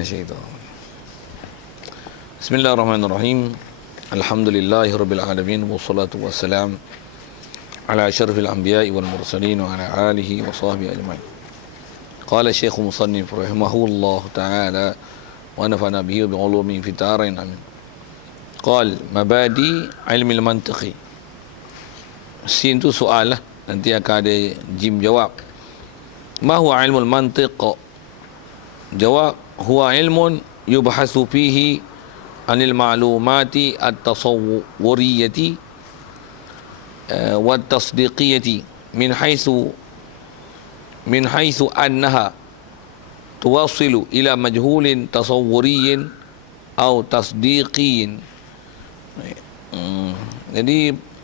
minasyaitan. Bismillahirrahmanirrahim. Alhamdulillahirabbil alamin wassalatu wassalam ala asyrafil anbiya'i wal mursalin wa ala alihi wa sahbihi ajma'in. Qala Syekh Musannif rahimahullah ta'ala wa nafa'ana bihi wa bi'ulumihi fid dharain amin. Qal mabadi ilmi al-mantiqi. Sin tu soal lah, nanti akan ada jim jawab. Ma huwa ilmu al-mantiq? Jawab, huwa ilmun yubhasu fihi anil ma'lumati at-tasawwuriyyati wa at-tasdiqiyyati min haythu annaha tuwassilu ila majhulin tasawwuriyyin atau tasdiqiyyin. Jadi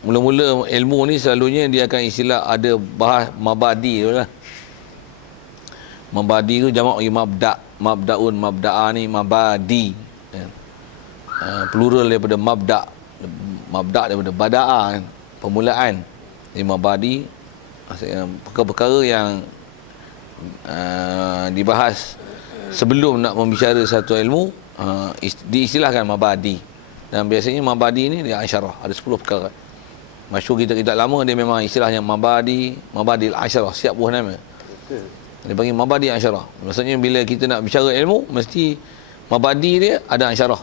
mula-mula ilmu ni selalunya dia akan istilah ada bahas mabadi tu lah. Mabadi tu jamak mabdaun, mabda'a ni mabadi. Plural daripada mabda daripada bada'a kan, permulaan. Jadi mabadi perkara-perkara yang dibahas sebelum nak membicara satu ilmu, diistilahkan mabadi. Dan biasanya mabadi ni dia asyarah, ada 10 perkara. Masyhur kita lama dia memang istilahnya mabadil asyarah, siap buah nama. Dia panggil mabadi asyarah. Maksudnya bila kita nak bicara ilmu, mesti mabadi dia ada asyarah.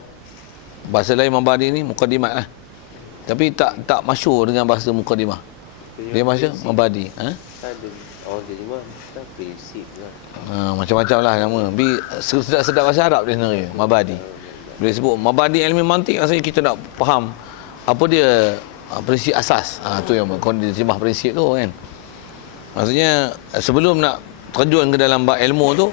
Bahasa lain mabadi ni muqaddimat lah. Tapi tak masyhur dengan bahasa muqaddimah. Dia bahasa mabadi. Dia cuma prinsip lah. Macam-macam lah nama. Tapi sedap bahasa Arab dia sebenarnya, mabadi. Bila sebut mabadi ilmu mantik, rasanya kita nak faham apa dia prinsip asas. Tu yang diterjemah prinsip tu kan. Maksudnya sebelum nak terjun ke dalam bab ilmu tu,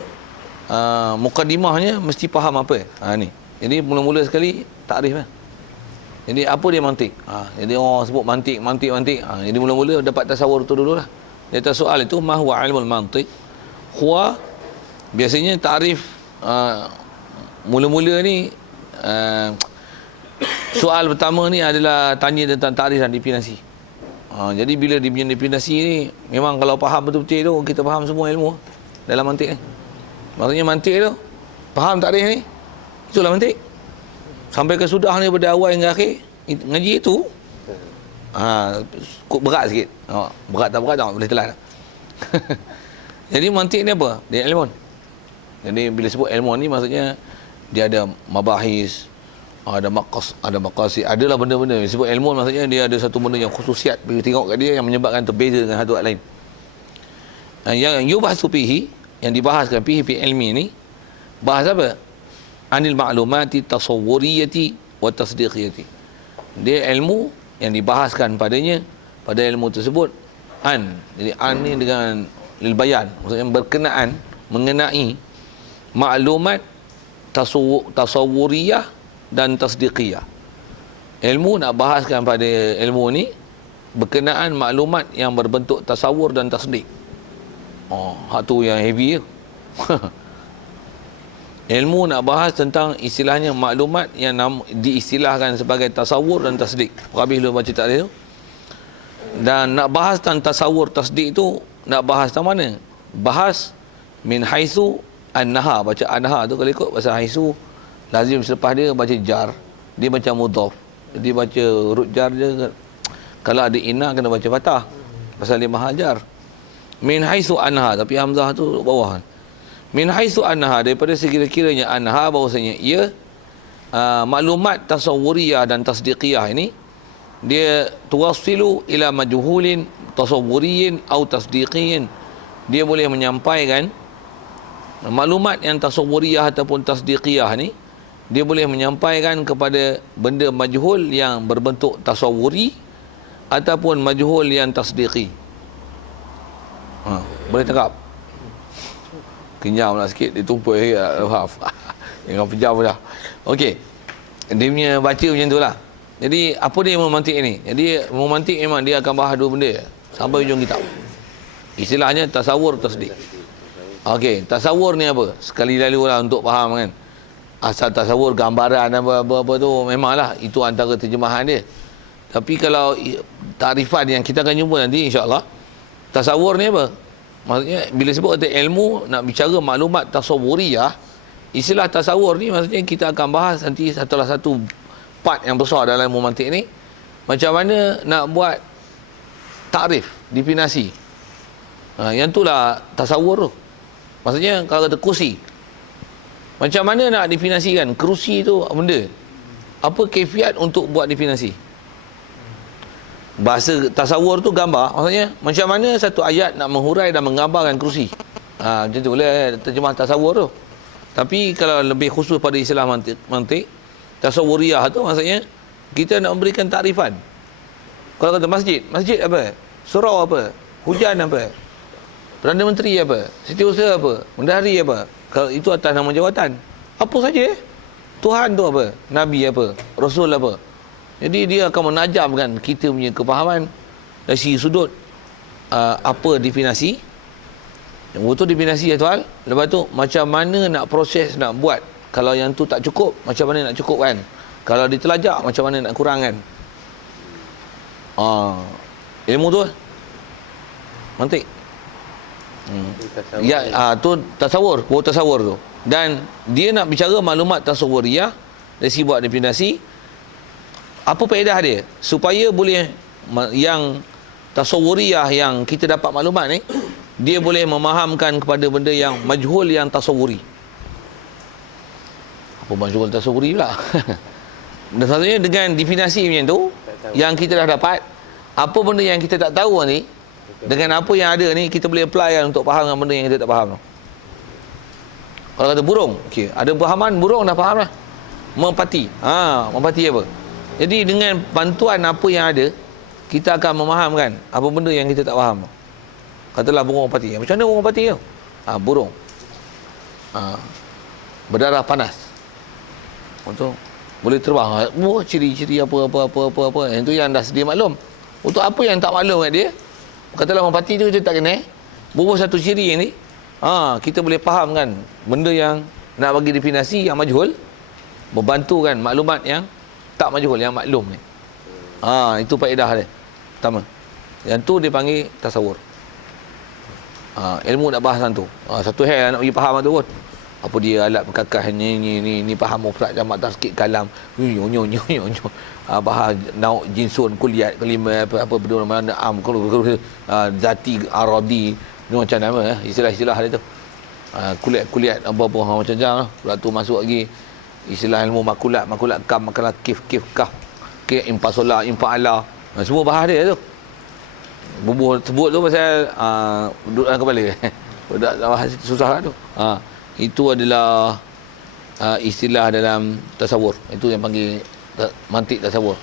mukaddimahnya mesti faham apa. Ni. Jadi mula-mula sekali takrif lah. Jadi apa dia mantik? Jadi orang sebut mantik. Jadi mula-mula dapat tasawur tu dululah. Dia atas soal itu, ma huwa ilmul mantik? Huwa, biasanya takrif mula-mula ni, soal pertama ni adalah tanya tentang takrif dan definisi. Jadi bila dia punya definisi ni, memang kalau faham betul-betul tu, kita faham semua ilmu dalam mantik ni. Maksudnya mantik tu, faham takrif ni, itulah mantik. Sampai ke sudah ni, pada awal hingga akhir ngaji itu, berat sikit. Berat tak berat tak boleh telan. Jadi mantik ni apa? Dia ilmu. Jadi bila sebut ilmu ni, maksudnya dia ada mabahis, ada maqasid, adalah benda-benda. Sebut ilmu maksudnya dia ada satu benda yang khususiat, bila tengok kat dia yang menyebabkan terbeza dengan satu lain. Yang yubhasu fihi, yang dibahaskan fihi fi ilmi ni, bahas apa? Anil ma'lumati tasawwuriyati wa tasdiqiyati. Dia ilmu yang dibahaskan padanya, pada ilmu tersebut, jadi ni dengan lil bayan, maksudnya berkenaan, mengenai maklumat tasawwuriyah dan tasdiqiyah. Ilmu nak bahaskan pada ilmu ni berkenaan maklumat yang berbentuk tasawur dan tasdik. Hak tu yang heavy. Ilmu nak bahas tentang istilahnya maklumat yang diistilahkan sebagai tasawur dan tasdik. Habis lu baca takrif tu. Dan nak bahas tentang tasawur tasdik tu, nak bahas tentang mana? Bahas min haitsu annaha, baca annaha tu kalau ikut bahasa haitsu lazim selepas dia baca jar, dia macam mudhaf. Jadi baca huruf jar dia, kalau ada inna kena baca fathah pasal dia mahal jar. Min haitsu anha, tapi hamzah tu bawah. Min haitsu anha, daripada sekira-kiranya anha, bahawasanya ia maklumat tasawwuriyah dan tasdiqiyah ini, dia tuwassilu ila majhulin tasawwuriyyin atau tasdiqiyyin. Dia boleh menyampaikan maklumat yang tasawwuriyah ataupun tasdiqiyah ni, dia boleh menyampaikan kepada benda majhul yang berbentuk tasawwuri ataupun majhul yang tasdiqi. Boleh tangkap? Kenyam lah sikit, ditumpuk maaf. Jangan pejam dah. Okey. Dia punya baca macam tu lah. Jadi apa dia memantik ni? Jadi memantik memang dia akan bahas dua benda sampai hujung kitab. Istilahnya tasawur, tasdik. Okey, tasawur ni apa? Sekali lalu lah untuk faham kan. Asal tasawur, gambaran apa tu, memanglah itu antara terjemahan dia. Tapi kalau takrifan yang kita akan jumpa nanti insya-Allah, tasawur ni apa? Maksudnya bila sebut kata ilmu nak bicara maklumat tasawuriyah, istilah tasawur ni maksudnya kita akan bahas nanti satu part yang besar dalam ilmu mantik ni. Macam mana nak buat takrif, definisi. Yang itulah tasawur tu. Maksudnya kalau kata kursi, macam mana nak definisikan kerusi tu benda? Apa kaifiat untuk buat definisi? Bahasa tasawur tu gambar, maksudnya macam mana satu ayat nak menghurai dan menggambarkan kerusi. Macam tu boleh terjemah tasawur tu. Tapi kalau lebih khusus pada istilah mantik tasawuriyah tu maksudnya kita nak memberikan takrifan. Kalau kata masjid apa? Surau apa? Hujan apa? Perdana Menteri apa? Setiausaha apa? Bendahari apa? Kalau itu atas nama jawatan, apa saja Tuhan tu apa? Nabi apa? Rasul apa? Jadi dia akan menajamkan kita punya kefahaman dari segi sudut apa definisi. Yang betul definisi ya tuan. Lepas tu macam mana nak proses nak buat. Kalau yang tu tak cukup, macam mana nak cukupkan. Kalau ditelajak, macam mana nak kurangkan. Ilmu tu mantik. Ya, tu tasawur, tasawur tu. Dan dia nak bicara maklumat tasawuriyah dari segi buat definisi. Apa faedah dia? Supaya boleh yang tasawuriyah yang kita dapat maklumat ni, dia boleh memahamkan kepada benda yang majhul yang tasawuri. Apa majhul tasawuri pula? Dan satunya dengan definisi macam tu, yang kita dah dapat, apa benda yang kita tak tahu ni, dengan apa yang ada ni, kita boleh apply kan untuk faham dengan benda yang kita tak faham tu. Kalau kata burung, okey, ada pahaman burung dah faham lah. Merpati. Merpati apa? Jadi dengan bantuan apa yang ada, kita akan memahamkan apa benda yang kita tak faham. Katalah burung merpati. Macam mana burung merpati tu? Burung. Berdarah panas. Untuk boleh terbang. Ciri-ciri apa. Yang tu yang dah sedia maklum. Untuk apa yang tak maklum kat dia, katalah merpati tu kita tak kenal, bubuh satu ciri yang ni, kita boleh faham kan benda yang nak bagi definisi yang majhul, membantu kan maklumat yang tak majhul, yang maklum ni. Itu faedah dia pertama. Yang tu dia panggil tasawur. Ilmu nak bahas tu. Satu hal nak bagi faham tu pun. Apa dia alat perkakas ni faham mufrad jamak taskik kalam. Bahas nauk jinsun kuliat kelima apa berdua mana am zati aradi ni macam nama istilah-istilah dia tu. Kuliat apa macam jang. Pula tu masuk lagi istilah ilmu makulat kam makalah kif kaf impasola impaala. Semua bahas dia tu. Bubuh sebut tu pasal duduk dalam kepala. Budak bahas susah tu. Itu adalah istilah dalam tasawur. Itu yang panggil mantik tasawur.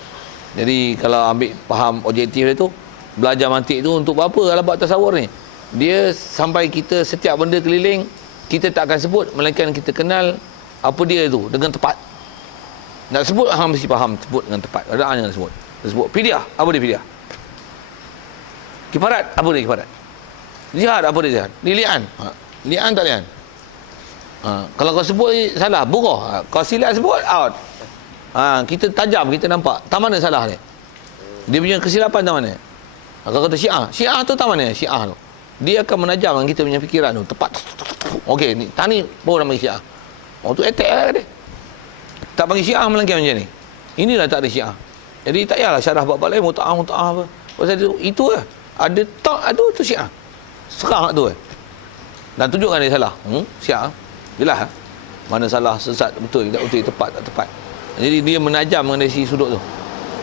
Jadi kalau ambil faham objektif dia tu, belajar mantik tu untuk apa kalau buat tasawur ni? Dia sampai kita setiap benda keliling, kita tak akan sebut melainkan kita kenal apa dia tu dengan tepat. Nak sebut mesti faham sebut dengan tepat. Ada jangan sebut. Sebut fidyah, apa dia fidyah? Kifarat, apa dia kifarat? Jihad, apa dia jihad? Li'an. Li'an tak li'an? Kalau kau sebut salah, burah. Kau silap sebut, out. Kita tajam, kita nampak tak mana salah dia. Dia punya kesilapan tak mana. Kalau kata Syiah tu tak mana Syiah tu. Dia akan menajamkan kita punya fikiran tu tepat. Okey, ni tani baru nama Syiah. Tu attack lah dia. Tak panggil Syiah melainkan macam ni. Inilah tak ada Syiah. Jadi tak payahlah syarah bab lain muta'ah apa. Pasal itu lah. Ada tak ada tu Syiah. Serang tu dan tunjukkan dia salah. Syiah. Jelas mana salah, sesat, betul, tak betul, tepat, tak tepat. Jadi dia menajam dari sisi sudut tu.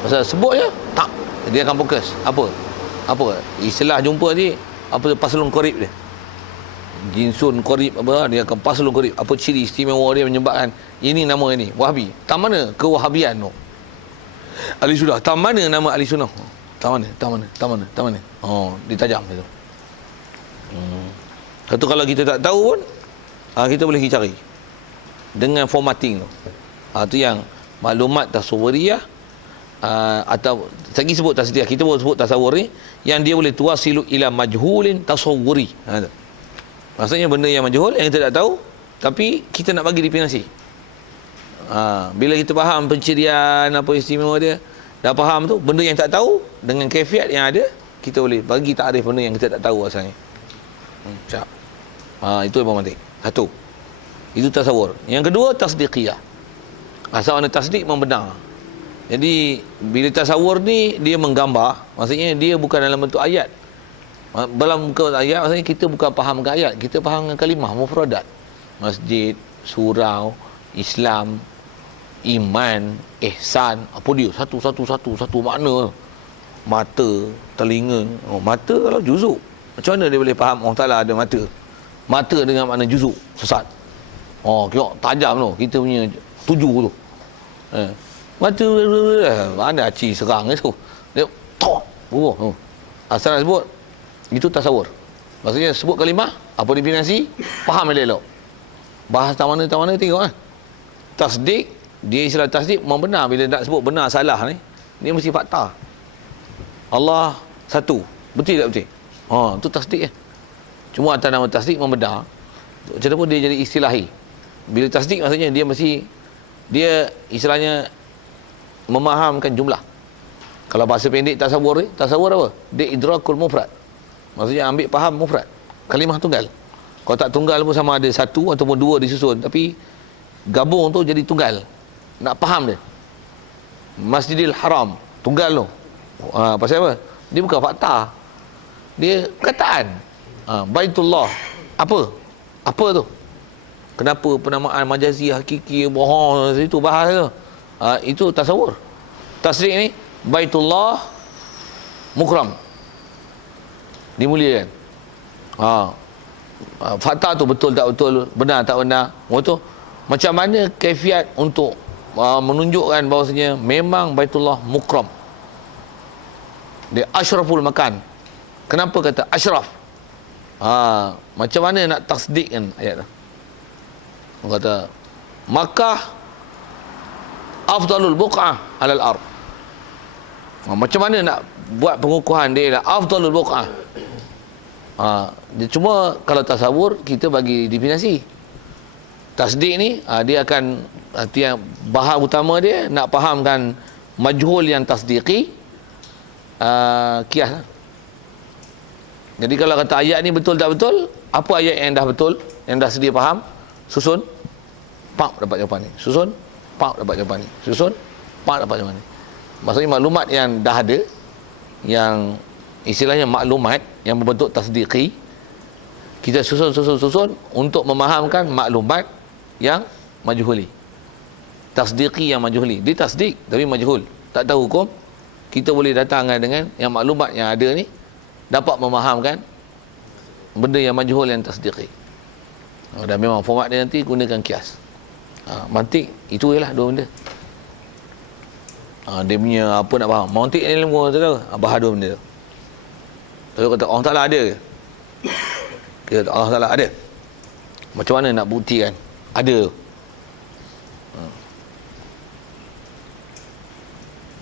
Pasal sebut je, tak. Dia akan fokus. Apa? Istilah jumpa ni, apa paslun qorib dia. Jinsun qorib apa, dia akan paslun qorib. Apa ciri istimewa dia menyebabkan ini nama ini, Wahabi. Tak mana kewahabian tu? Ahli sunnah. Tak mana nama ahli sunnah? Tak mana? Dia tajam dia tu. Satu kalau kita tak tahu pun, kita boleh pergi cari dengan formatting tu. Tu yang maklumat tasawuriyah atau lagi sebut tasdiyah, kita boleh sebut tasawur ni yang dia boleh tuasilu ila majhulin tasawuri. Maksudnya benda yang majhul yang kita tak tahu tapi kita nak bagi definisi. Bila kita faham pencirian apa istimewa dia, dah faham tu benda yang tak tahu dengan kaifiat yang ada, kita boleh bagi takrif benda yang kita tak tahu asalnya. Itu ilmu mantik. Satu. Itu tasawur. Yang kedua, tasdiqiyah. Asal mana tasdik membenar. Jadi bila tasawur ni dia menggambar, maksudnya dia bukan dalam bentuk ayat. Dalam bentuk ayat maksudnya kita bukan faham dengan ayat, kita faham dengan kalimah mufradat. Masjid, surau, Islam, iman, ihsan, apa dia? Satu makna. Mata, telinga. Mata kalau juzuk. Macam mana dia boleh faham Allah Taala ada mata? Mata dengan makna juzuk, sesat. Kira tajam tu, kita punya tuju tu. Mata mana aci serang itu. Dia tok. Asal nak sebut itu tasawur. Maksudnya sebut kalimah, apa definisi, faham elok. Bahas tak mana tengok Tasdik, dia istilah tasdik memang benar. Bila nak sebut benar salah ni, dia mesti fakta. Allah satu. Betul tak betul? Itu tasdik ya. Cuma atas nama tasdik memang benar. Macam mana pun dia jadi istilahi. Bila tasdik maksudnya dia istilahnya memahamkan jumlah. Kalau bahasa pendek tasawur apa? Dia idrakul mufrad. Maksudnya ambil faham mufrad. Kalimah tunggal. Kalau tak tunggal pun sama ada satu ataupun dua disusun, tapi gabung tu jadi tunggal. Nak faham dia. Masjidil Haram tunggal tu. Pasal apa? Dia bukan fakta. Dia kataan. Baitullah apa tu? Kenapa penamaan majazi, hakiki, bohong itu bahas tu. Itu tasawur. Tasdik ni Baitullah mukram, dimuliakan. Fakta tu betul tak betul, benar tak benar. Tu macam mana kaifiat untuk menunjukkan bahawasanya memang Baitullah mukram. Dia asyraful makan. Kenapa kata asyraf? Macam mana nak tasdikkan ayat tu? Orang kata Makkah afdalul buq'ah alal ard. Macam mana nak buat pengukuhan dia lah afdalul buq'ah? Cuma kalau tasawur kita bagi definisi. Tasdik ni dia akan yang bahan utama dia nak fahamkan majhul yang tasdiqi, kias. Jadi kalau kata ayat ni betul tak betul, apa ayat yang dah betul, yang dah sedia faham, susun, pak dapat jawapan ni. Susun, pak dapat jawapan ni. Susun, pak dapat jawapan ni. Maksudnya maklumat yang dah ada, yang istilahnya maklumat yang berbentuk tasdiqi, kita susun untuk memahamkan maklumat yang majhuli. Tasdiqi yang majhuli. Dia tasdik tapi majhul, tak tahu hukum. Kita boleh datangkan dengan yang maklumat yang ada ni, dapat memahamkan benda yang majhul yang tasdiqi. Dan memang format dia nanti gunakan kias. Mantik itu ialah dua benda. Dia punya apa nak faham. Mantik ni ilmu tu bahas dua benda tu. Kalau kata Allah Ta'ala ada ke? Kita kata Allah Ta'ala ada. Macam mana nak buktikan? Ada.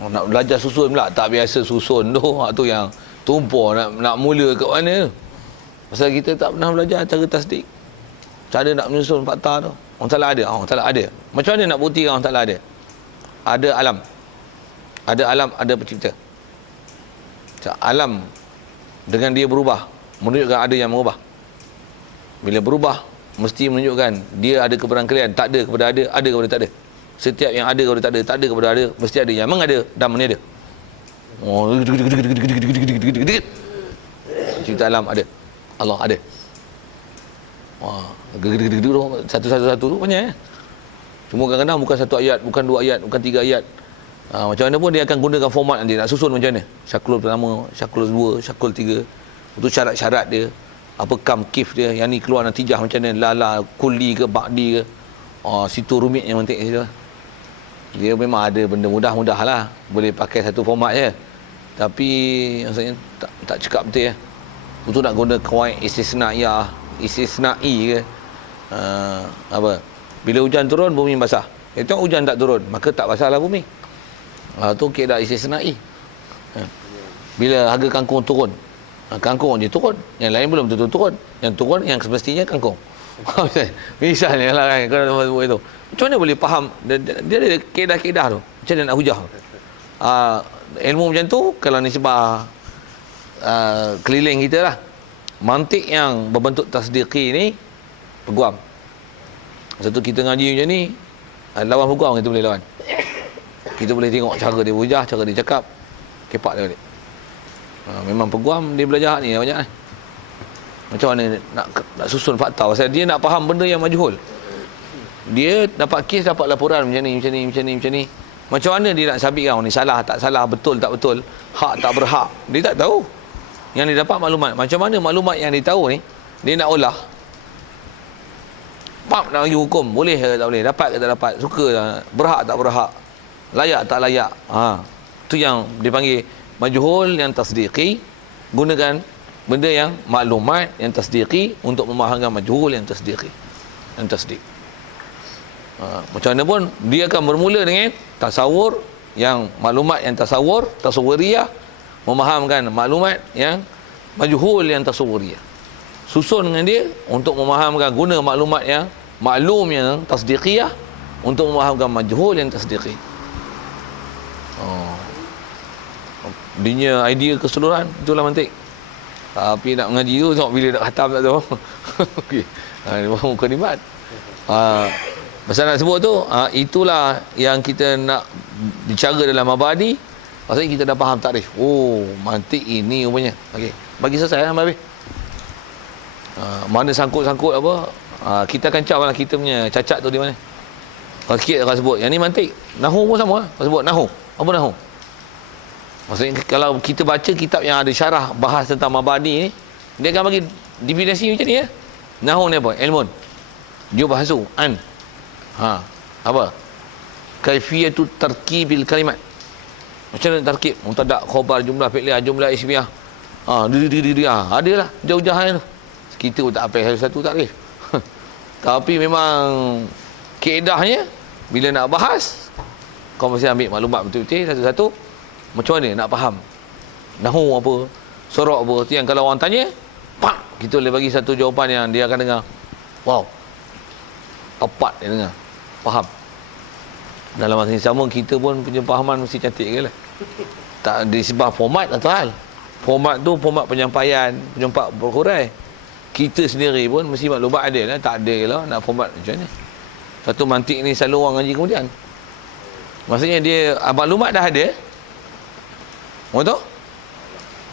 Nak belajar susun pula, tak biasa susun tu. Tu yang tumpah nak mula kat mana. Pasal kita tak pernah belajar cara tasdik. Cara nak menyusun fakta tu. Allah Ta'ala ada. Allah Ta'ala ada. Macam mana nak buktikan Allah Ta'ala ada? Ada alam. Ada alam, ada pencipta. Alam dengan dia berubah, menunjukkan ada yang mengubah. Bila berubah, mesti menunjukkan dia ada kepada kalian, tak ada kepada ada kepada tak ada. Setiap yang ada kepada tak ada kepada ada, mesti ada yang mengada dan meniada. Cipta alam ada. Allah ada. Satu-satu tu banyak. Cuma kadang-kadang bukan satu ayat, bukan dua ayat, bukan tiga ayat. Macam mana pun dia akan gunakan format nanti nak susun macam mana. Syaklul pertama, syaklul dua, syaklul tiga. Itu syarat-syarat dia. Apa kam kif dia, yang ni keluar natijah macam mana, lala kulli ke ba'di ke. Situ rumit yang penting situ. Dia memang ada benda mudah-mudah lah, boleh pakai satu format je. Tapi maksudnya tak cakap betul ya. Itu nak guna kawaid istisna'i ke. Apa? Bila hujan turun bumi basah. Itu hujan tak turun, maka tak basahlah bumi. Tu kaedah istisna'i. Bila harga kangkung turun, kangkung je turun, yang lain belum tentu turun. Yang turun yang semestinya kangkung. Misalnya lah kan, kalau buat itu. Macam mana boleh faham? Dia ada kaedah-kaedah tu. Macam mana nak hujah? Ilmu macam tu, kalau nisbah keliling kita lah. Mantik yang berbentuk tasdiqi ni, peguam. Satu kita ngaji macam ni, lawan peguam kita boleh lawan. Kita boleh tengok cara dia berhujah, cara dia cakap, kepak dia balik. Memang peguam dia belajar ni banyak ni. Macam mana nak susun fakta, pasal dia nak faham benda yang majhul. Dia dapat kes, dapat laporan macam ni. Macam mana dia nak sabitkan ni salah tak salah, betul tak betul, hak tak berhak, dia tak tahu. Yang dia dapat maklumat, macam mana maklumat yang dia tahu ni dia nak olah. Nak bagi hukum, boleh ke tak boleh, dapat ke tak dapat, suka tak, berhak tak berhak, layak tak layak. Tu yang dipanggil majhul yang tasdiqi. Gunakan benda yang maklumat yang tasdiqi untuk memahamkan majhul yang tasdiqi, yang tasdiq. Macam mana pun dia akan bermula dengan tasawur, yang maklumat yang tasawuriyah, memahamkan maklumat yang majhul yang tasawuriyah. Susun dengan dia untuk memahamkan, guna maklumat yang maklum yang tasdiqiyah untuk memahamkan majhul yang tasdiqi. Dia idea keseluruhan itulah mantik. Tapi nak mengaji tu tengok bila nak khatam tak tahu. Okey. Ini baru mukaddimat. Pasal nak sebut tu, itulah yang kita nak bicara dalam mabadi. Maksudnya kita dah faham takrif. Oh, mantik ini rupanya. Okey. Bagi selesai lah habis. Mana sangkut-sangkut apa, kita akan cakap lah kita punya cacat tu di mana. Sikit akan sebut. Yang ni mantik. Nahu pun sama. Akan sebut nahu. Apa nahu? Maksudnya kalau kita baca kitab yang ada syarah bahas tentang mabadi ni, dia akan bagi definisi macam ni ya. Nahu ni apa? Ilmun. Yubhasu an. Apa? Kaifiyatu tarkibil kalimat. Macam mana tarkib? Mubtada, khabar, jumlah fi'liyah, jumlah ismiyah. Adalah jauh-jauhan tu. Kita pun tak apa satu takrif. Tapi memang kaedahnya bila nak bahas, kau mesti ambil maklumat betul-betul satu-satu. Macam mana nak faham nahu apa, sorok apa. Tu yang kalau orang tanya, kita boleh bagi satu jawapan yang dia akan dengar, wow, tepat dia dengar, faham. Dalam masa yang sama kita pun punya fahaman mesti cantik ke lah. Tak disebab format atau hal. Format tu format penyampaian, penyampak berhurai. Kita sendiri pun mesti maklumat ada lah, tak ada lah nak format macam ni. Satu mantik ni selalu orang ngaji kemudian. Maksudnya dia maklumat dah ada. Betul?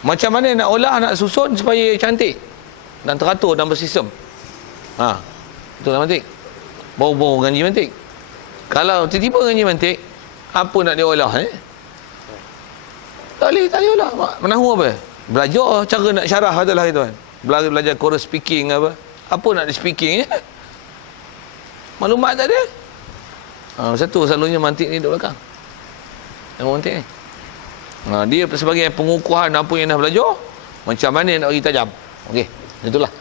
Macam mana nak olah, nak susun supaya cantik dan teratur dan bersistem. Betul lah mantik. Baru-baru ngaji mantik. Kalau tiba-tiba ngaji mantik, apa nak diolah Tak boleh olah. Menahu apa? Belajar cara nak syarah adalah itu kan. Belajar chorus speaking apa. Apa nak di speaking maklumat tak ada. Satu selalunya mantik ni duduk belakang. Yang mantik ni. Dia sebagai pengukuhan apa yang dah belajar, macam mana nak bagi tajam. Okey, itulah.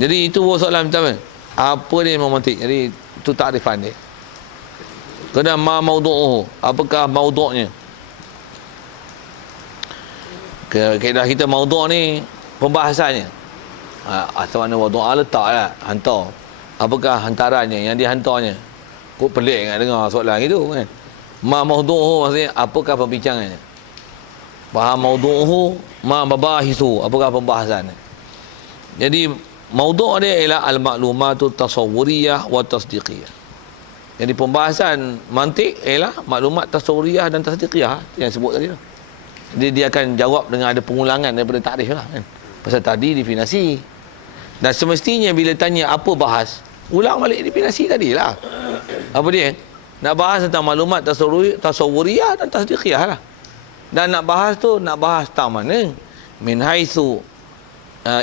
Jadi itu soalan pertama. Apa dia mantik? Jadi itu takrifan dia. Kena maudhu'uhu. Apakah maudhu'nya? Kaedah kita maudhu' ni pembahasannya. Atau mana maudhu'ah letaklah, hantar. Apakah hantarannya yang dihantarnya? Kok pelik nak dengar soalan gitu kan. Maudhu'uhu maksudnya apakah pembincangannya? Faham maudhu'uhu, mababahisu, apakah pembahasannya? Jadi maudhu' dia ialah al-maklumatu tasawwuriyah wa tasdiqiyah. Jadi pembahasan mantik ialah maklumat tasawwuriyah dan tasdiqiyah yang sebut tadi tu. Jadi dia akan jawab dengan ada pengulangan daripada takrif lah kan. Pasal tadi definisi. Dan semestinya bila tanya apa bahas, ulang balik definisi tadi lah. Apa dia? Nak bahas tentang maklumat tasawwuriyah dan tasdiqiyah lah. Dan nak bahas tu, nak bahas tentang mana? Min haitsu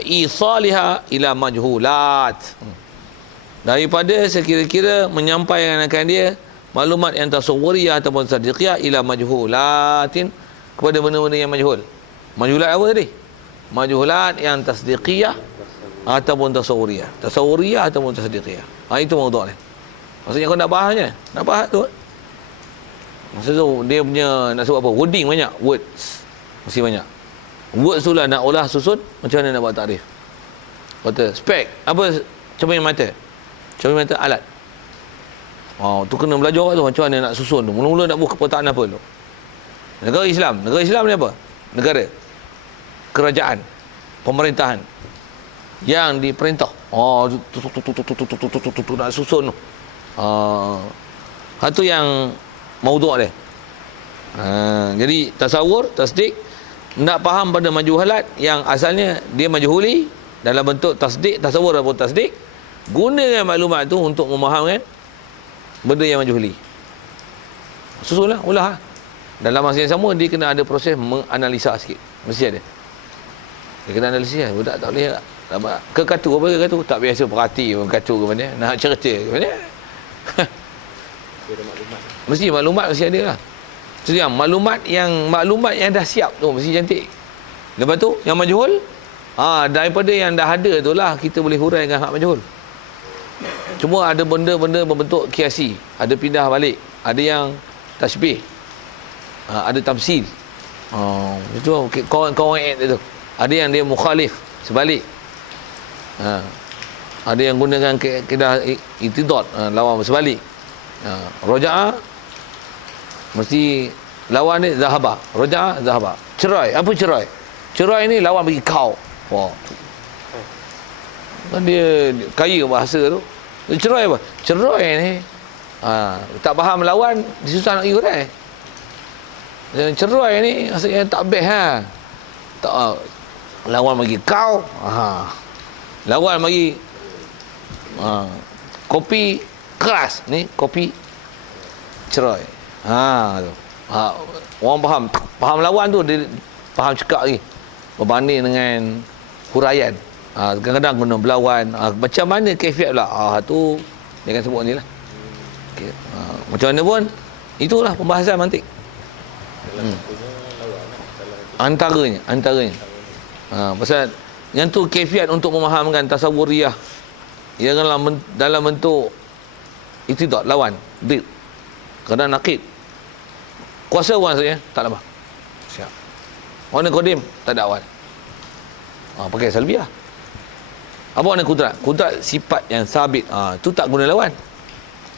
isaliha ila majhulat. Daripada sekira-kira menyampaikan dia maklumat yang tasawwuriyah ataupun tasdiqiyah ila majhulatin, kepada benda-benda yang majhul. Majhulat apa tadi? Majhulat yang tasdiqiyah ataupun tasawwuriyah. Tasawwuriyah ataupun tasdiqiyah. Itu maudhu' ni. Maksudnya kau nak bahasnya, nak bahas tu. Maksud tu dia punya nak sebut apa? Wording banyak, words. Mesti banyak. Words tu lah nak olah susun, macam mana nak buat takrif. Kata spek, apa cermin mata? Cermin mata alat. Tu kena belajar tu macam mana nak susun tu. Mula-mula nak buat kepotaan apa tu. Negara Islam ni apa? Negara. Kerajaan. Pemerintahan. yang diperintah. Nak susun tu. Itu yang maudhu' dia. Jadi tasawur, tasdik, nak faham pada majhulat yang asalnya dia majhuli dalam bentuk tasdik, tasawur ataupun tasdik, gunakan maklumat tu untuk memahamkan benda yang majhuli. Susunlah, ulah. Dalam masa yang sama dia kena ada proses menganalisa sikit. Mesti ada. Dia kena analisis. Budak tak boleh kekatu apa kekatu tak biasa perhati kekatu ke mana, nak cerita ke mana. Mesti maklumat mesti ada lah. Itu yang maklumat yang dah siap tu mesti cantik. Lepas tu yang majhul, daripada yang dah ada tu lah kita boleh huraikan hak majhul. Cuma ada benda-benda berbentuk kiasi, ada pindah balik, ada yang tasbih, ada tamsil. Itu kawan-kawan ayat tu. Ada yang dia mukhalif, sebalik. Ada yang gunakan kaedah itidad, lawan berbalik. Roja'ah mesti lawan ni zahaba. Roja'ah zahaba. Cerai, apa cerai? Cerai ni lawan bagi kau. Wah. Kan dia kaya bahasa tu. Cerai apa? Cerai ni tak faham lawan, dia susah nak urai. Cerai ni maksudnya tak best tak lawan bagi kau. Lawan bagi kopi keras ni, kopi cerai. Tu. Orang faham lawan tu, dia faham cekak lagi. Berbanding dengan huraian. Kadang-kadang guna berlawan. Macam mana kaifiat pula? Tu dia akan sebut ni lah. Okay. Macam mana pun, itulah pembahasan mantik. Antaranya. Pasal yang tu kaifiat untuk memahamkan tasawuriyah yang dalam bentuk itidad, lawan, bid. Kadang nakid. Kuasa awal saja, tak lama. Siap. Warna kodim, tak ada awal. Pakai salbiah. Apa warna kudrat? Kudrat sifat yang sabit. Tu tak guna lawan.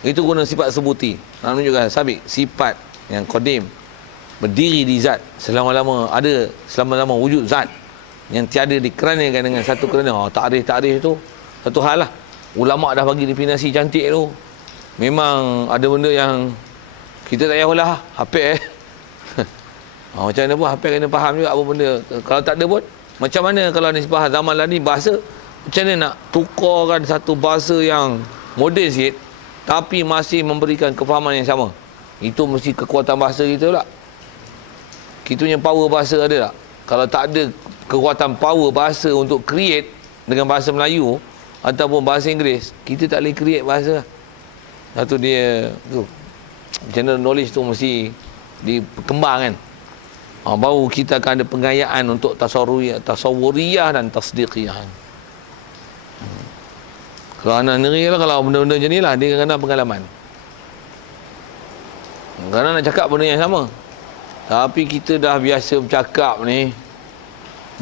Itu guna sifat sebuti. Nak menunjukkan sabit. Sifat yang kodim. Berdiri di zat. Selama-lama ada, selama-lama wujud zat. Yang tiada dikeranakan dengan satu kerana. Takrif tu satu hal lah. Ulama' dah bagi definisi cantik tu. Memang ada benda yang kita tak payahlah hafal macam mana pun hafal kena faham juga apa benda. Kalau tak ada pun, macam mana kalau nisbah zaman lah ni bahasa, macam mana nak tukarkan satu bahasa yang moden sikit tapi masih memberikan kefahaman yang sama. Itu mesti kekuatan bahasa kita pula. Kita punya power bahasa ada tak? Kalau tak ada kekuatan power bahasa untuk create dengan bahasa Melayu ataupun bahasa Inggeris, kita tak boleh create bahasa. Satu dia tu, general knowledge tu mesti dikembangkan. Baru kita akan ada pengayaan untuk tasawuriyah dan tasdiqiyah. Kalau anak negeri lah, kalau benda-benda macam ni lah, dia kena pengalaman. Kerana nak cakap benda yang sama, tapi kita dah biasa bercakap ni,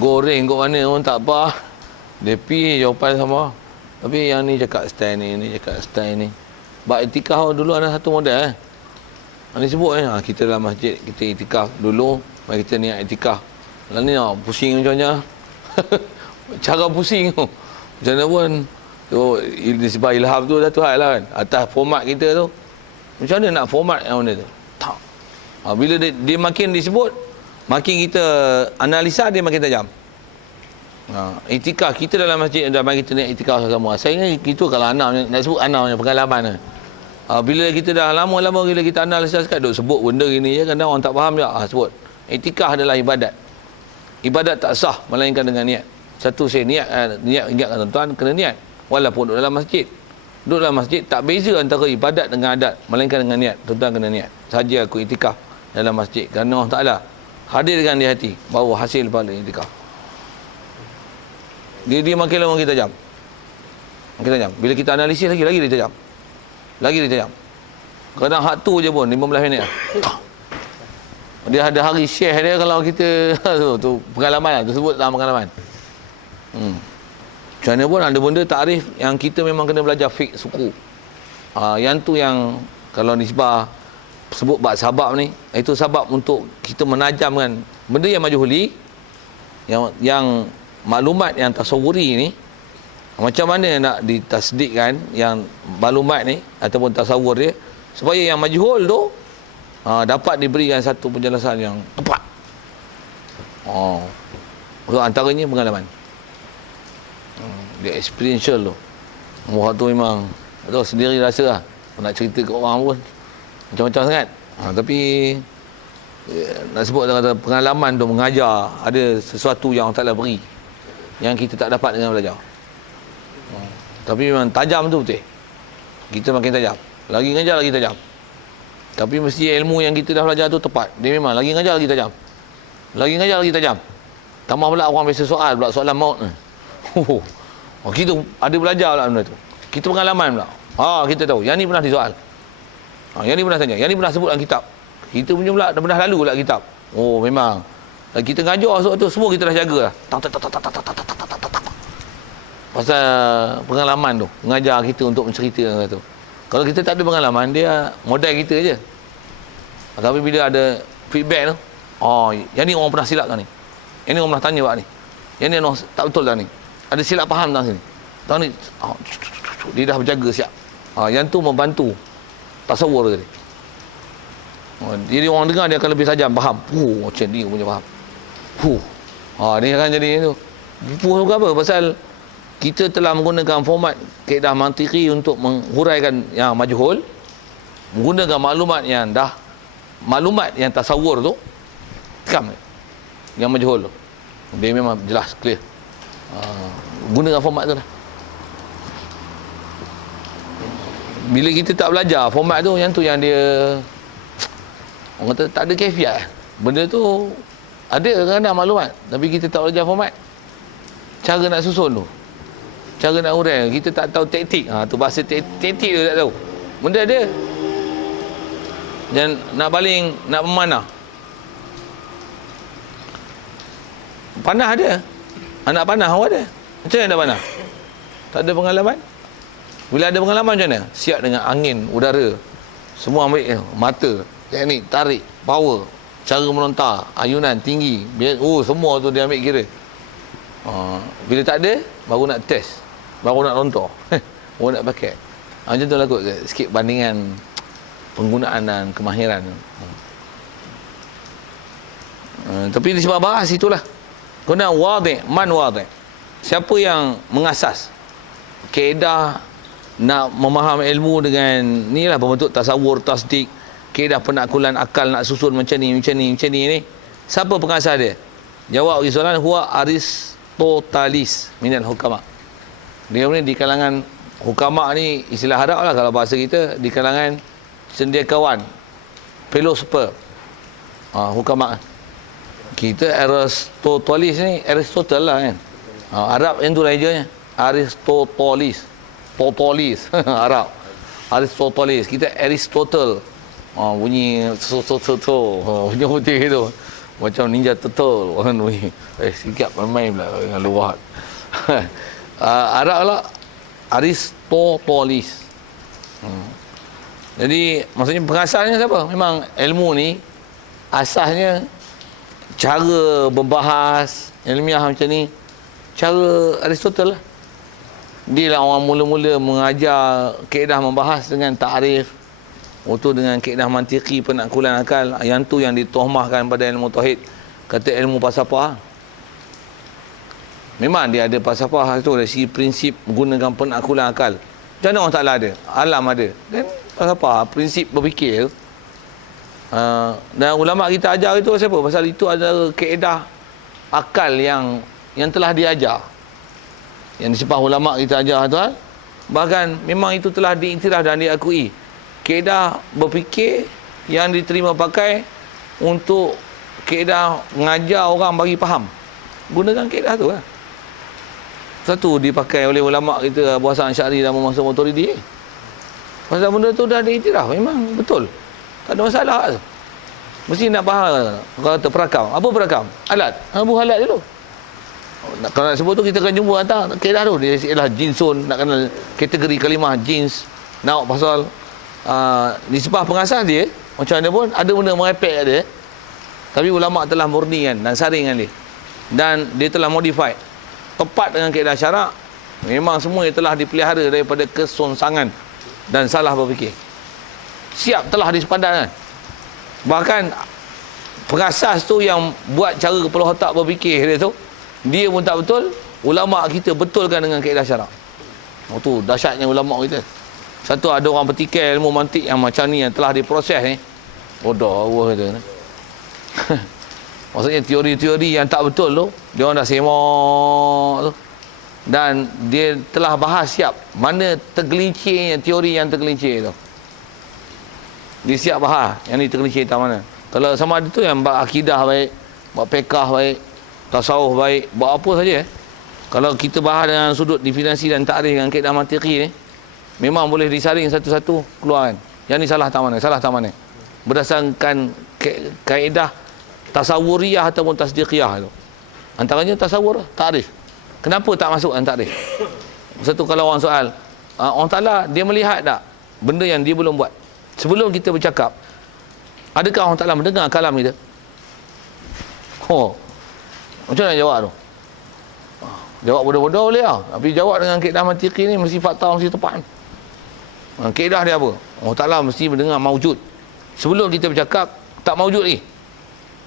goreng kot mana pun tak apa, dia pergi jawapan sama. Tapi yang ni cakap style ni cakap style ni. Bak itikaf dulu ada satu model Ini sebut kita dalam masjid, kita itikaf dulu, mari kita niat itikaf. Lalu ni pusing macam-macam. Cara pusing tu. Macam mana pun sebab ilham tu satu hal lah kan. Atas format kita tu. Macam mana nak format yang mana tu? Tak. Bila dia makin disebut, makin kita analisa, dia makin tajam. Itikaf kita dalam masjid, mari kita niat itikaf sama. Saya ingat itu kalau anak nak sebut anak punya pengalaman lah. Bila kita dah lama-lama bila kita analisa sekali duk sebut benda gini je, kadang orang tak faham je. Sebut iktikaf adalah ibadat. Ibadat tak sah melainkan dengan niat. Satu saya niat ingatkan tuan-tuan kena niat. Walaupun duduk dalam masjid. Duduk dalam masjid tak beza antara ibadat dengan adat melainkan dengan niat. Tuan-tuan kena niat. Saja aku iktikaf dalam masjid kerana Allah Taala hadirkan di hati baru hasil pada iktikaf. Dia makin lama makin tajam. Makin tajam. Bila kita analisis lagi dia tajam. Lagi dia tajam. Kadang hak tu je pun 15 minit lah. Dia ada hari share dia kalau kita tu pengalaman lah, tu sebut dalam pengalaman. Macam mana pun ada benda takrif yang kita memang kena belajar fiqh suku. Yang tu yang kalau nisbah sebut bab sabab ni, itu sabab untuk kita menajamkan benda yang majhuli, yang maklumat yang tasawuri ni, Macam mana nak ditasdikkan yang maklumat ni ataupun tasawur dia supaya yang majhul tu dapat diberikan satu penjelasan yang tepat. So, antaranya pengalaman. Dia experiential tu. Wah tu memang tu sendiri rasa lah. Nak cerita ke orang pun macam-macam sangat. Tapi nak sebut kata pengalaman tu mengajar, ada sesuatu yang Allah Ta'ala beri yang kita tak dapat dengan belajar. Tapi memang tajam tu betul. Kita makin tajam. Lagi ngajar lagi tajam. Tapi mesti ilmu yang kita dah belajar tu tepat. Dia memang lagi ngajar lagi tajam. Lagi ngajar lagi tajam. Tambah pula orang biasa soal pula, soalan maut ni. Kita ada belajar pula benda tu. Kita pengalaman pula. Kita tahu. Yang ni pernah disoal. Yang ni pernah tanya. Yang ni pernah sebut dalam kitab. Kita punya pula dah pernah lalu pula kitab. Memang. Kita ngajar soal tu semua kita dah jaga lah. Pasal pengalaman tu. Mengajar kita untuk menceritakan tu. Kalau kita tak ada pengalaman, dia modal kita je. Tapi bila ada feedback tu, yang ni orang pernah silap kan ni. Yang ni orang pernah tanya pak ni. Yang ni orang tak betul dah ni. Ada silap faham tentang sini. Tahu ni, dia dah berjaga siap. Yang tu membantu tasawur tadi. Jadi orang dengar dia akan lebih tajam faham. Macam ni punya faham. Dia akan jadi tu. Puh apa? Pasal kita telah menggunakan format kaedah mantiki untuk menghuraikan yang majhul, menggunakan maklumat yang tasawur tu, yang majhul tu. Dia memang jelas, clear. Gunakan format tu lah. Bila kita tak belajar format tu, yang tu yang dia orang kata tak ada kefiat. Benda tu ada kadang-kadang maklumat, tapi kita tak belajar format. Cara nak susun tu, cara nak hurai, kita tak tahu taktik. Tu bahasa taktik tu tak tahu. Benda ada. Dan nak baling, nak memanah. Panah ada. Anak panah awak ada. Macam mana nak panah? Tak ada pengalaman. Bila ada pengalaman macam mana? Siap dengan angin, udara. Semua ambil mata, teknik, tarik, power, cara melontar, ayunan tinggi. Semua tu dia ambil kira. Bila tak ada, baru nak test. Baru nak lontar. Baru nak pakai. Macam tu lah kot. Sikit bandingan penggunaan dan kemahiran. Tapi disebab bahas itulah. Kena wadih, man wadih. Siapa yang mengasas kaedah nak memaham ilmu dengan ni lah berbentuk tasawur, tasdik, kaedah penaklukan akal nak susun macam ni ni. Siapa pengasas dia? Jawab bagi soalan, huwa Aristoteles minal hukama. Dia ni di kalangan hukama ni istilah Arab lah kalau bahasa kita, di kalangan cendekiawan, philosopher, hukama. Kita Aristoteles ni Aristotle lah kan. Arab yang tu rajanya Aristoteles. Arab. Aristoteles. Kita Aristotle. Bunyi bunyi putih tu. Macam ninja turtle. Sikap main pula dengan luar. Arab lah Aristoteles. Jadi maksudnya pengasasnya siapa? Memang ilmu ni asasnya cara berbahas ilmiah macam ni, cara Aristotle lah. Dia lah orang mula-mula mengajar kaedah membahas dengan ta'rif, dengan kaedah mantiki, penaklukan akal. Yang tu yang ditohmahkan pada ilmu tauhid, kata ilmu falsafah. Memang dia ada falsafah tu dari segi prinsip menggunakan penaklukan akal. Macam mana orang Ta'ala ada, alam ada, dan falsafah, prinsip berfikir. Dan ulama kita ajar itu siapa? Pasal itu ada kaedah akal yang telah diajar, yang disebut ulama kita ajar tuan. Bahkan memang itu telah diiktiraf dan diakui. Kaedah berfikir yang diterima pakai untuk kaedah mengajar orang bagi faham. Gunakan kaedah tu lah. Satu dipakai oleh ulama kita Abu Hasan Asy'ari dan Muhammad Maturidi. Pasal benda tu dah diiktiraf, memang betul. Tak ada masalah tu. Mesti nak faham. Kata perakam. Apa perakam? Alat. Buh alat dulu. Kalau nak sebut tu kita akan jumpa hantar kaedah tu. Dia ialah jinsun, nak kenal kategori kalimah jins. Nak pasal nisbah pengasas dia, macam mana pun ada benda merepek kat dia. Tapi ulama telah murnikan dan saringkan dia. Dan dia telah modify. Tepat dengan kaedah syarak Memang semua yang telah dipelihara daripada kesonsangan dan salah berfikir. Siap telah disepadankan. Bahkan pengasas tu yang buat cara kepala otak berfikir dia tu, dia pun tak betul, ulama kita betulkan dengan kaedah syarak. Oh tu dahsyatnya ulama kita. Satu ada orang bertikai ilmu mantik yang macam ni yang telah diproses ni. Bodoh Allah kata. Maksudnya teori-teori yang tak betul tu, dia orang dah semak tu. Dan dia telah bahas siap mana tergelincirnya teori yang tergelincir tu. Dia siap bahas yang ni tergelincir tak mana. Kalau sama ada tu yang buat akidah baik, buat fiqh baik, tasawuf baik, buat apa saja. Kalau kita bahas dengan sudut definisi dan takrif dengan kaedah mantiqi ni, memang boleh disaring satu-satu keluarkan. Yang ni salah tak mana, salah tak mana. Berdasarkan kaedah tasawuriyah ataupun tasdiqiyah tu. Antaranya tasawur, takrif. Kenapa tak masuk dalam takrif? Satu kalau orang soal, Allah Ta'ala dia melihat tak benda yang dia belum buat? Sebelum kita bercakap, adakah Allah Ta'ala mendengar kalam kita? Macam mana jawab tu? Jawab bodoh-bodoh boleh lah. Tapi jawab dengan kaedah mantiqi ni mesti fakta, mesti tepat. Kaedah dia apa? Allah Ta'ala mesti mendengar maujud. Sebelum kita bercakap, tak maujud ni.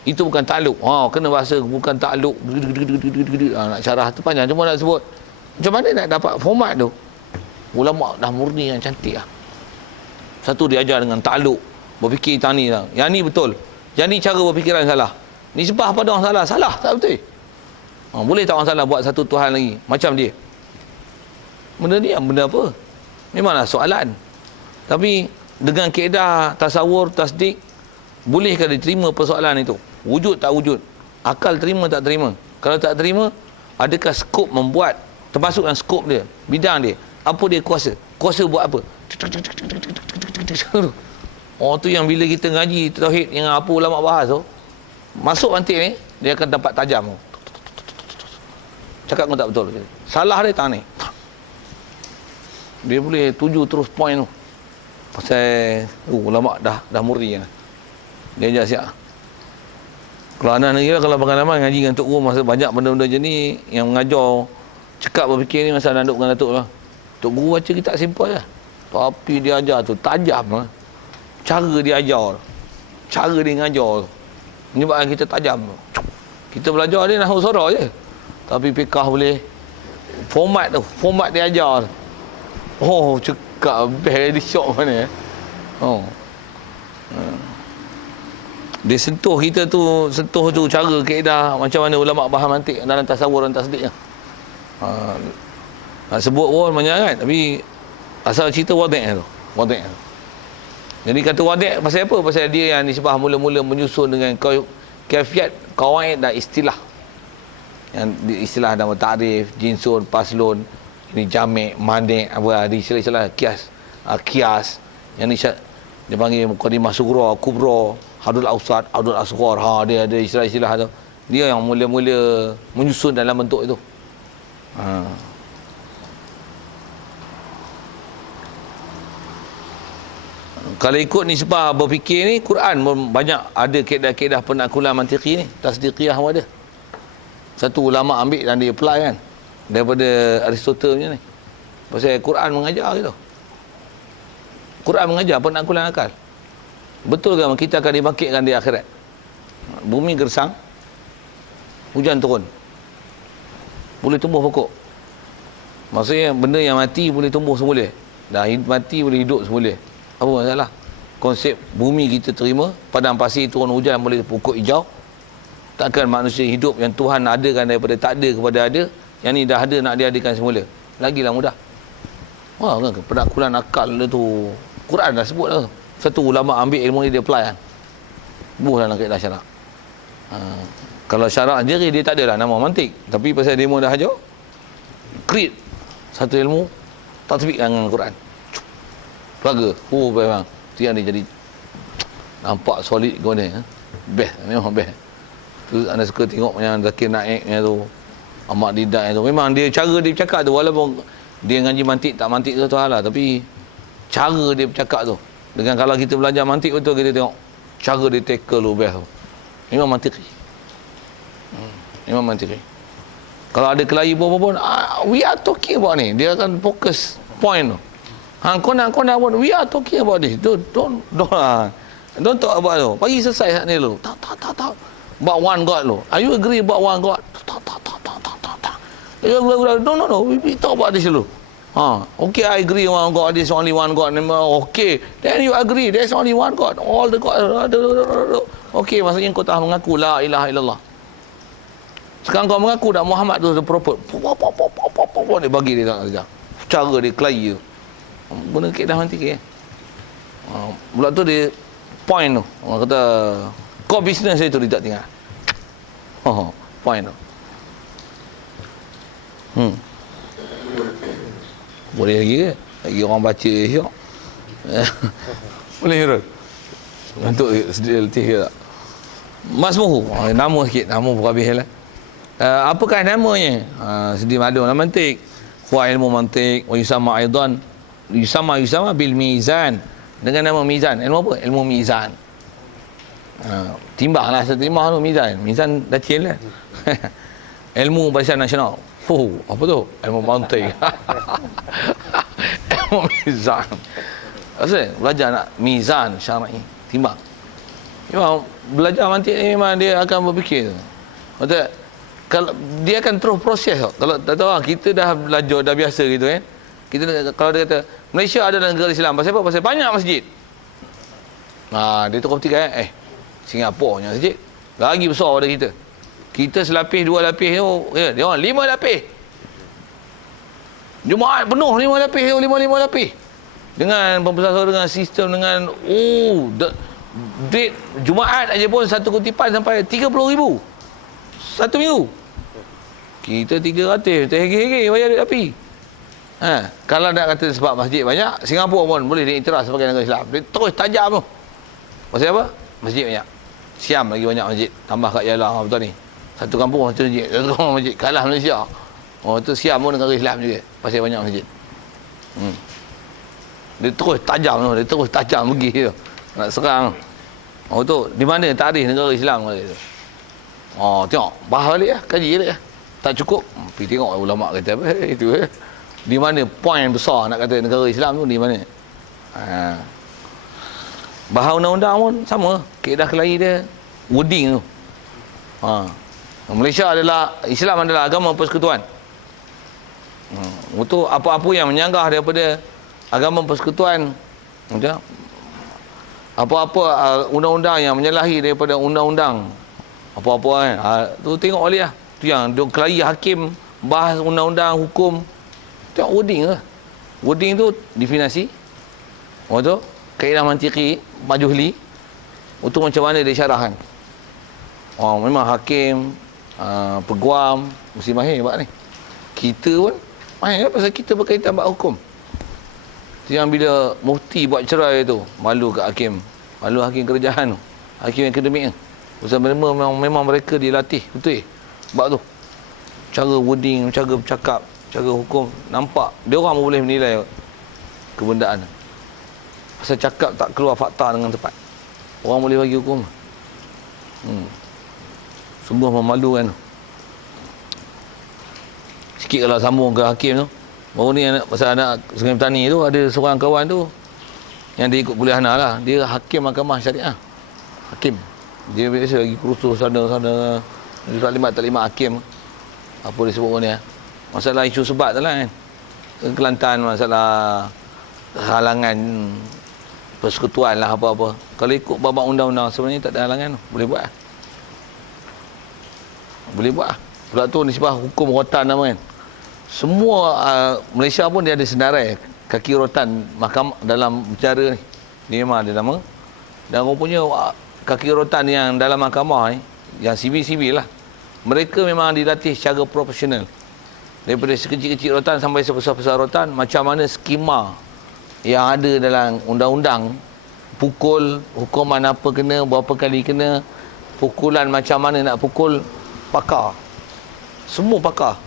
Itu bukan takluk. Kena bahasa bukan takluk. Nak syarah tu panjang. Cuma nak sebut. Macam mana nak dapat format tu? Ulama dah murni yang cantik lah. Satu dia ajar dengan takluk. Berfikir tani lah. Yang ni betul. Yang ni cara berfikiran salah. Ni sebab pada orang salah. Salah. Tak betul. Boleh tak orang salah buat satu Tuhan lagi? Macam dia. Benda ni benda apa? Memanglah soalan. Tapi dengan kaedah tasawur, tasdik, bolehkah diterima persoalan itu? Wujud tak wujud? Akal terima tak terima? Kalau tak terima, adakah skop membuat, termasuk dalam skop dia, bidang dia, apa dia kuasa? Kuasa buat apa? Tu yang bila kita ngaji tauhid yang apa ulama bahas tu, masuk nanti ni, dia akan dapat tajam tu. Cakap pun tak betul. Salah dia tak ni. Dia boleh tuju terus point tu. Pasal ulama dah murni lah. Dia ajar siap. Kalau anak negara, kalau pengalaman ngaji dengan Tok Guru masa banyak benda-benda macam ni yang mengajar cekap berfikir ni masa anak duduk dengan Datuk lah. Tok Guru baca kitab simple lah. Tapi dia ajar tu tajam lah. Cara dia ajar, cara dia ngajar tu menyebabkan kita tajam tu. Kita belajar dia nahwu sorah je. Tapi fiqh boleh format tu, format dia ajar tu. Cekap best, dia syok mana. Dia sentuh kita tu, sentuh tu cara kaedah macam mana ulama faham mantik dalam tasawur dan tasdik. Nak sebut pun banyak kan, tapi asal cerita wadih tu. Wadih tu. Jadi kata wadih pasal apa? Pasal dia yang nisbah mula-mula menyusun dengan kaifiat, qawaid dan istilah. Yang istilah dalam ta'rif, jinsun, paslun, ini jami', mani', apa ada istilah-istilah kias. Kias. Yang ni dia panggil muqaddimah sughra, kubra, hadul awsat, hadul asghar. Dia ada istilah-istilah tu. Dia yang mula-mula menyusun dalam bentuk itu. Kalau ikut nisbah berfikir ni, Quran banyak ada kaedah-kaedah penakulan mantiqi ni, tasdiqiyah pun ada. Satu ulama ambil dan dia apply kan daripada Aristotle punya ni. Pasal Quran mengajar gitu. Quran mengajar penakulan akal. Betul ke kita akan dibangkitkan di akhirat? Bumi gersang, hujan turun, boleh tumbuh pokok. Maksudnya benda yang mati boleh tumbuh semula, dah mati boleh hidup semula. Apa masalah? Konsep bumi kita terima, padang pasir turun hujan boleh pokok hijau. Takkan manusia hidup yang Tuhan adakan daripada tak ada kepada ada, yang ni dah ada nak diadakan semula. Lagilah mudah. Kan penakulan akal tu Quran dah sebut lah. Satu ulama ambil ilmu ni dia apply kan. Buh dalam kaedah syarak. Kalau syarak je dia tak adalah nama mantik. Tapi pasal demo dah ajar, create satu ilmu tatbik dengan Quran. Pelaga. Memang. Tu yang dia jadi nampak solid kau ni. Best. Memang best. Tu anda suka tengok yang Zakir Naik tu, Ahmad Didat tu. Memang dia cara dia bercakap tu, walaupun dia ngaji mantik tak mantik tu hal lah, tapi cara dia bercakap tu. Dengan kalau kita belajar mantik betul, kita tengok cara dia tackle tu best tu. Memang mantiki. Memang mantiki. Kalau ada kelahi pun, we are talking about ni. Dia akan fokus point tu. Kau nak buat, we are talking about this. Don't talk about tu. Bagi selesai ni dulu. Tak. About one God lo. Are you agree about one God? Tak. No. We talk about this dulu. Okay, I agree one God. There's only one God. Okay, then you agree there's only one God. All the God. Okay, maksudnya kau telah mengaku la ilaha illallah. Sekarang kau mengaku dah Muhammad tu prophet. Dia bagi dia tak saja. Cara dia kelahi tu. Guna kaedah mantik. Pula tu dia point tu. Orang kata core business dia tu dia tak tinggal. Point tu. Boleh lagi ke? Lagi orang baca syok. Boleh ke? Untuk sedih letih ke tak? Masmuhu. Nama sikit. Nama pun habis lah. Apakah namanya? Sedih madu nama mantik. Wa ilmu mantik. Wa yusama aidan. Yusama bil mizan. Dengan nama mizan. Ilmu apa? Ilmu mizan. Timbang lah. Timbang tu mizan. Mizan dah cil lah. Ilmu Barisan Nasional. Apa tu? Ilmu mantik. Ilmu mizan. Maksudnya belajar nak mizan syar'i. Timbang. Memang belajar mantik ni memang dia akan berfikir. Maksudnya kalau dia akan terus proses tau. Kalau tak tahu kita dah belajar dah biasa gitu kan. Kita kalau dia kata Malaysia adalah negara Islam, pasal apa? Pasal banyak masjid. Dia terus fikir Singapura punya masjid lagi besar daripada kita. Kita selapis dua lapis tu, dia orang 5 lapis. Jumaat penuh 5 lapis tu, 5 lapis. Dengan pembesar dengan sistem dengan date Jumaat aja pun satu kutipan sampai 30,000 satu minggu. Kita 300 terhegi-hegi bayar duit api. Kalau nak kata sebab masjid banyak, Singapura pun boleh diiktiraf sebagai negara Islam. Dia terus tajam tu. Pasal apa? Masjid banyak. Siam lagi banyak masjid. Tambah kat Yalah betul ni. Satu kampung satu masjid. Satu kampung masjid. Kalah Malaysia. Tu Siam pun negara Islam juga. Pasal banyak masjid. Dia terus tajam tu. Dia terus tajam pergi tu. Nak serang. Tu di mana tarikh negara Islam kata tu. Tengok. Bahas balik lah. Kaji balik lah. Tak cukup. Pergi tengok ulama' kata apa. Itu di mana poin besar nak kata negara Islam tu di mana. Bahas undang-undang pun sama. Kaedah kelahi dia wording tu. Malaysia adalah Islam adalah agama persekutuan. Itu apa-apa yang menyanggah daripada agama persekutuan, macam apa-apa undang-undang yang menyalahi daripada undang-undang apa-apa kan. Tu tengok balik lah. Tu yang dia kelahi hakim bahas undang-undang hukum. Tengok wording lah. Wording tu definisi. Tu kaedah mantiki, majuhli. Untuk macam mana dia syarahkan. Memang hakim, peguam mesti mahir buat ni. Kita pun mahir pasal kita berkaitan buat hukum. Tu yang bila mufti buat cerai tu, malu kat hakim. Malu hakim kerajaan tu. Hakim akademik tu. Pasal memang mereka dilatih betul buat tu. Cara wording, cara bercakap, cara hukum, nampak dia orang boleh menilai kebendaan. Pasal cakap tak keluar fakta dengan tepat. Orang boleh bagi hukum. Sungguh memalukan. Sikit kalau sambung ke hakim tu. Baru ni pasal anak Sungai Petani tu ada seorang kawan tu yang dia ikut kuliah anak lah. Dia hakim mahkamah syariah. Hakim. Dia biasa lagi kursus sana-sana. Dia taklimat hakim. Apa dia sebut ni masalah isu sebat tu lah kan. Kelantan masalah halangan persekutuan lah apa-apa. Kalau ikut babak undang-undang sebenarnya tak ada halangan tu. Boleh buat lah. Boleh buat lah. Pula tu nisbah hukum rotan nama kan. Semua Malaysia pun dia ada senarai kaki rotan mahkamah dalam bicara ni. Dia memang ada nama. Dan rupanya kaki rotan yang dalam mahkamah ni, yang sivil-sivil lah, mereka memang dilatih secara profesional. Daripada sekecil-kecil rotan sampai sebesar-besar rotan, macam mana skema yang ada dalam undang-undang, pukul, hukuman apa kena, berapa kali kena, pukulan macam mana nak pukul, pakar. Semua pakar.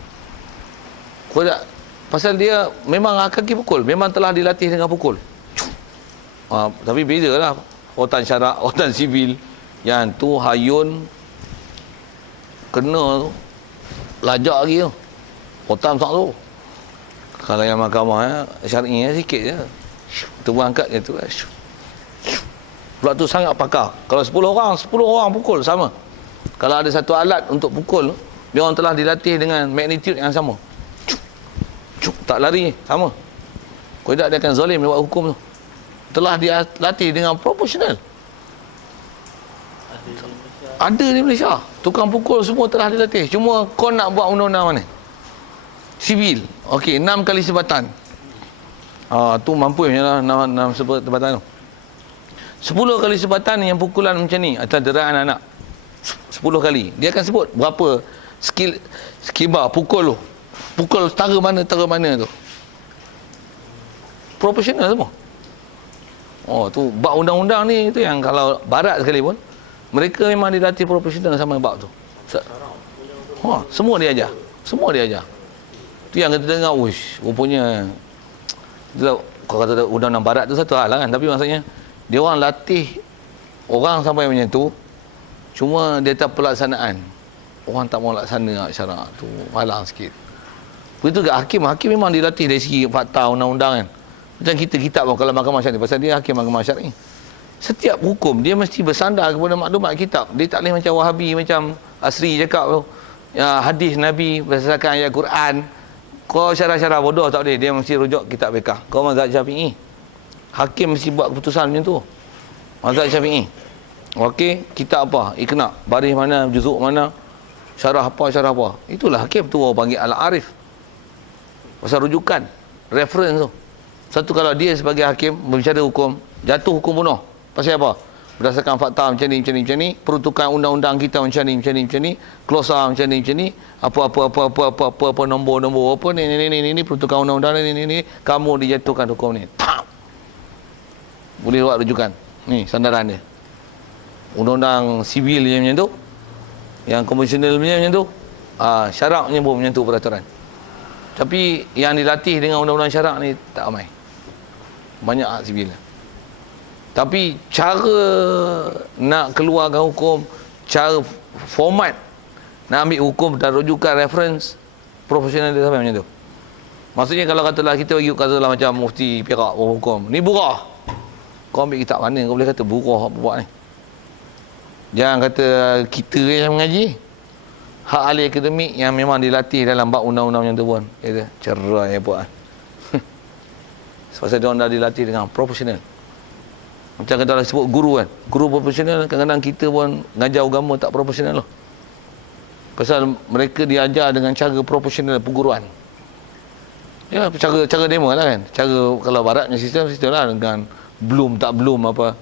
Pasal dia memang kaki pukul, memang telah dilatih dengan pukul. Tapi beza lah. Rotan syarak, rotan sivil. Yang tu hayun kena tu lajak lagi tu. Otam tak tu. Kalau yang mahkamah syar'i sikit je. Tu berangkat je tu. Pula tu sangat pakar. Kalau 10 orang pukul sama. Kalau ada satu alat untuk pukul, dia orang telah dilatih dengan magnitude yang sama. Tak lari sama. Kalau tidak dia akan zalim dia buat hukum tu. Telah dilatih dengan proporsional. Ada di Malaysia. Tukang pukul semua telah dilatih. Cuma kau nak buat undang-undang mana? Sivil. Okey, 6 kali sebatan. Tu mampu je lah 6 sebatan tu. 10 kali sebatan yang pukulan macam ni atas deraan anak. 10 kali. Dia akan sebut berapa skibar pukul tu. Pukul tara mana tu. Proporsional semua. Tu bab undang-undang ni tu yang kalau barat sekali pun mereka memang dilatih profesional sama bab tu. Semua dia ajar. Tu yang kita dengar, uish, rupanya kalau kata undang-undang barat tu satu hal lah kan, tapi maksudnya dia orang latih orang sampai macam tu, cuma dia tak pelaksanaan. Orang tak mau laksana syarak tu, malang sikit. Begitu juga hakim memang dilatih dari segi fakta undang-undang kan. Macam kitab pun kalau mahkamah syar'i, pasal dia hakim mahkamah syar'i. Setiap hukum dia mesti bersandar kepada maklumat kitab. Dia tak boleh macam Wahabi, macam Asri cakap tu, ya, hadis Nabi berdasarkan ayat Quran. Kau syarah-syarah bodoh tak boleh. Dia mesti rujuk kitab fiqh. Kau mazhab Syafi'i, hakim mesti buat keputusan macam tu. Mazhab Syafi'i, okey, kitab apa, Iqna, baris mana, juzuk mana, syarah apa. Itulah hakim tu orang panggil al-arif. Pasal rujukan, reference tu. Satu, kalau dia sebagai hakim berbicara hukum, jatuh hukum bunuh. Pasal apa? Berdasarkan fakta macam ni, peruntukan undang-undang kita macam ni, klausa macam ni, apa nombor apa ni, peruntukan undang-undang ni, kamu dijatuhkan hukum ni. Tak. Boleh buat rujukan. Ni sandaran dia. Undang-undang sivil yang macam tu, yang konvensional macam tu, syarak menyebut macam tu peraturan. Tapi yang dilatih dengan undang-undang syarak ni tak ramai. Banyak hak sivil. Tapi cara nak keluarkan hukum, cara format nak ambil hukum dan rujukan reference, profesional dia sampai macam tu. Maksudnya kalau katalah kita bagi katalah macam mufti Perak hukum, ni burah. Kau ambil kitab mana kau boleh kata burah apa buat ni? Jangan kata kita yang mengaji. Hak ahli akademik yang memang dilatih dalam bab undang-undang macam tu pun kata cerai apa. Sebab dia orang dah dilatih dengan profesional. Macam kata sebut guru kan, guru profesional, kadang-kadang kita pun ngajar agama tak profesional lah. Pasal mereka diajar dengan cara profesional perguruan. Ya, cara demo lah kan. Cara kalau baratnya sistem lah dengan belum apa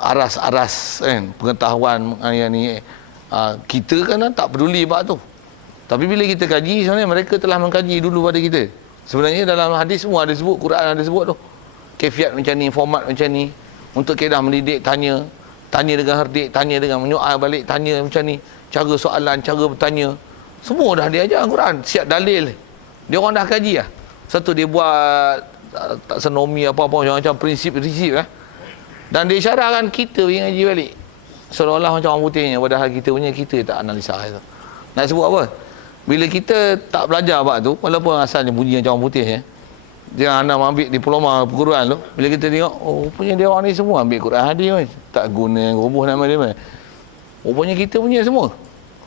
aras kan, pengetahuan yang ni. Kita kan tak peduli bab tu. Tapi bila kita kaji, sebenarnya mereka telah mengkaji dulu pada kita. Sebenarnya dalam hadis semua ada sebut, Quran ada sebut tu. Kefiat macam ni, format macam ni. Untuk kaedah mendidik, tanya dengan herdik, tanya dengan menyoal balik, tanya macam ni. Cara soalan, cara bertanya. Semua dah diajar Quran, siap dalil. Dia orang dah kaji lah. Satu dia buat taksonomi apa-apa macam prinsip-prinsip lah. Dan dia syarahkan kita yang ngaji balik. Seolah-olah macam orang putihnya, padahal kita tak analisa itu. Nak sebut apa? Bila kita tak belajar bab tu, walaupun asalnya bunyi macam orang putih ya. Dia anak ambil diploma perguruan tu, bila kita tengok, rupanya dia orang ni semua ambil Quran hadis kan. Tak guna rubuh nama dia. Rupanya kita punya semua.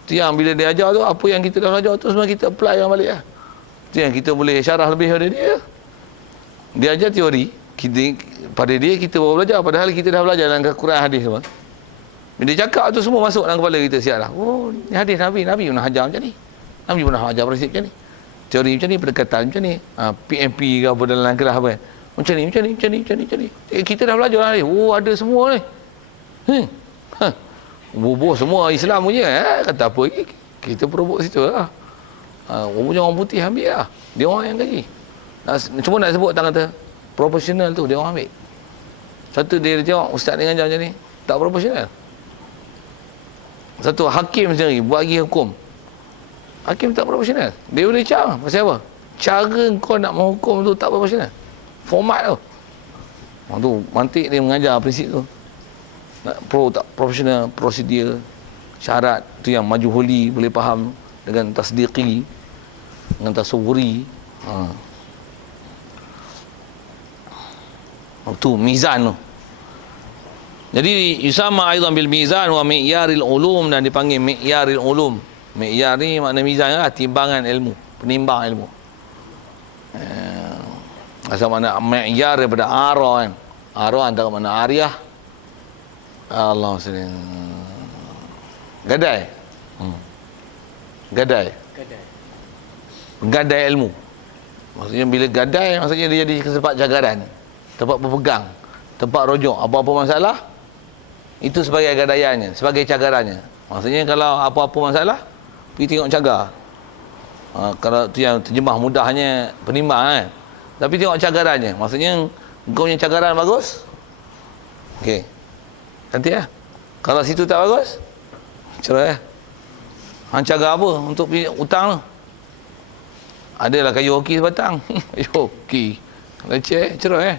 Tu yang bila dia ajar tu, apa yang kita dah belajar tu semua kita apply yang balik lah. Tu yang kita boleh syarah lebih pada dia. Dia ajar teori, pada dia kita baru belajar, padahal kita dah belajar dalam Quran hadis semua. Bila dia cakap tu semua masuk dalam kepala kita, siap lah. Ni hadis Nabi pernah ajar macam ni. Nabi pernah ajar prinsip macam ni. Teori macam ni, pendekatan macam ni. PMP ke apa dalam kelas apa. Macam ni. Kita dah belajar lah ni. Ada semua ni. Bubuh semua Islam punya. Kata apa lagi? Kita perobok situ lah. Orang putih ambil lah. Dia orang yang kaji. Cuma nak sebut tak kata profesional tu dia orang ambil. Satu dia tengok ustaz dia ngajar macam ni. Tak profesional. Satu hakim sendiri buat lagi hukum. Hakim tak profesional. Dia boleh cakap pasal apa? Cara kau nak menghukum tu tak profesional. Format tu. Orang tu mantik dia mengajar prinsip tu. Tak profesional, prosedur, syarat tu yang maju holi boleh faham dengan tasdiqi, dengan tasawuri. Itu mizan tu. Jadi yusama aidan bil mizan wa mi'yaril ulum, dan dipanggil mi'yaril ulum. Mi'yar ni makna mizan lah, timbangan ilmu, penimbang ilmu. Asal mana mi'yar daripada ara kan. Ara antara mana ariyah. Allah sini. Gadai. Gadai. Gadai ilmu. Maksudnya bila gadai, maksudnya dia jadi tempat jagaran, tempat berpegang, tempat rujuk. Apa-apa masalah, itu sebagai gadaiannya, sebagai cagarannya. Maksudnya kalau apa-apa masalah, pergi tengok cagar. Kalau tu yang terjemah mudahnya penimbang kan. Tapi tengok cagarannya. Maksudnya kau punya cagaran bagus, okey, cantik lah. Kalau situ tak bagus, cerai lah. Hang cagar apa untuk pergi hutang tu? Adalah kayu hoki sebatang. Kayu hoki leceh, cerai.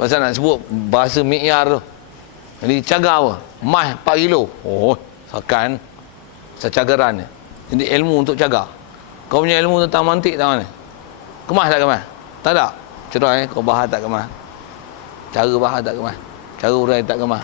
Pasal nak sebut bahasa mi'yar tu. Jadi cagar apa? Mah 4 kilo. Oh, sakan secagaran ni. Jadi ilmu untuk cagar. Kau punya ilmu tentang mantik tak mana? Kemas tak kemas? Tak ada. Cerai, kau bahas tak kemas. Cara bahas tak kemas. Cara urai tak kemas.